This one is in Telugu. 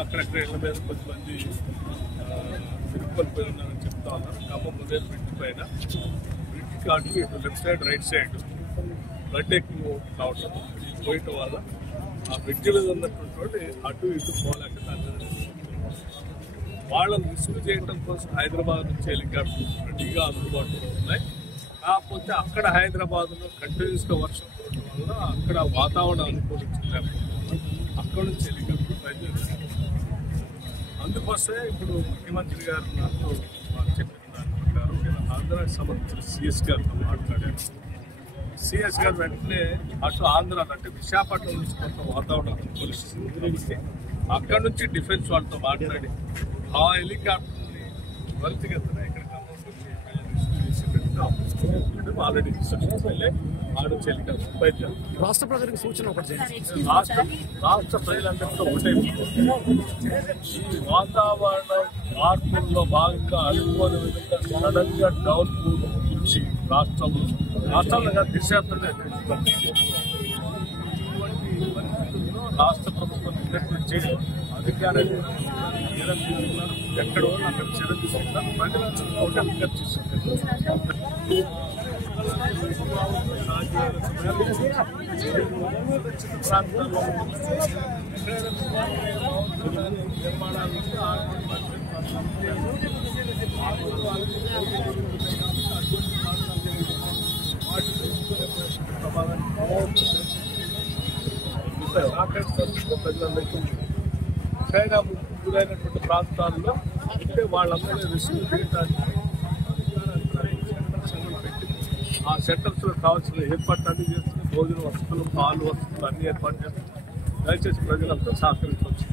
అక్కడక్కడ ఇళ్ల మీద కొంతమంది సిరిపల్లిపోయి ఉన్నారని చెప్తా ఉన్నారు. ఖమ్మం ఉదయం బ్రిడ్జ్ పైన బ్రిడ్జ్ అటు ఇటు left side right side blood ఎక్కువ కావటం పోయటం వల్ల ఆ బ్రిడ్జ్ మీద ఉన్నటువంటి అటు ఇటు పోలేక వాళ్ళని రిసీవ్ చేయడం కోసం హైదరాబాద్ నుంచి హెలికాప్టర్స్ రెడీగా అందుబాటులో ఉన్నాయి. కాకపోతే అక్కడ హైదరాబాద్లో కంటిన్యూస్గా వర్షం పడటం వల్ల అక్కడ వాతావరణం అనుకూలించలేకపోతుంది. అక్కడ నుంచి హెలికాప్టర్ బయలుదేరుతుంది. అందుకోసమే ఇప్పుడు ముఖ్యమంత్రి గారు నాతో చెప్పిన దాని ప్రకారం నేను ఆంధ్రాకి సంబంధించిన సిఎస్ గారితో మాట్లాడాను. సిఎస్ గారు వెంటనే అటు ఆంధ్ర అంటే విశాఖపట్నం నుంచి కొంత వాతావరణం అనుకూలిస్తుంది. అక్కడ నుంచి డిఫెన్స్ వాళ్ళతో మాట్లాడి ఆ హెలికాప్టర్ని త్వరితగతిన ఇక్కడ ఆల్రెడీ ఆడు హెలికాప్టర్ బయట రాష్ట్ర ప్రజలకు సూచన ఒకటి రాష్ట్ర ప్రజలందరితో ఒకటే ఈ వాతావరణ మార్పుల్లో భాగంగా అనుకోని విధంగా సడన్ గా డౌన్ గురించి రాష్ట్రంలో దేశవ్యాప్తంగా ఇటువంటి పరిస్థితుల్లో రాష్ట్ర ప్రభుత్వం నిర్ణయించి అధికారులు ఎక్కడ అక్కడ చర్య తీసుకుంటారు. ప్రజలందరూ ఒకటే విజ్ఞప్తి చేస్తున్నారు. ప్రాంతాల్లో నిర్మాణాలు ప్రజలందరికీ గురైనటువంటి ప్రాంతాల్లో అంటే వాళ్ళందరినీ రిసీవ్ చేయడానికి ఆ సెంటర్స్ లో కావాల్సిన ఏర్పాట్లు అన్ని చేస్తున్నారు. భోజన వసతులు, పాలు వసతులు అన్ని ఏర్పాటు చేస్తున్నారు. దయచేసి ప్రజలంతా సహకరించవచ్చు.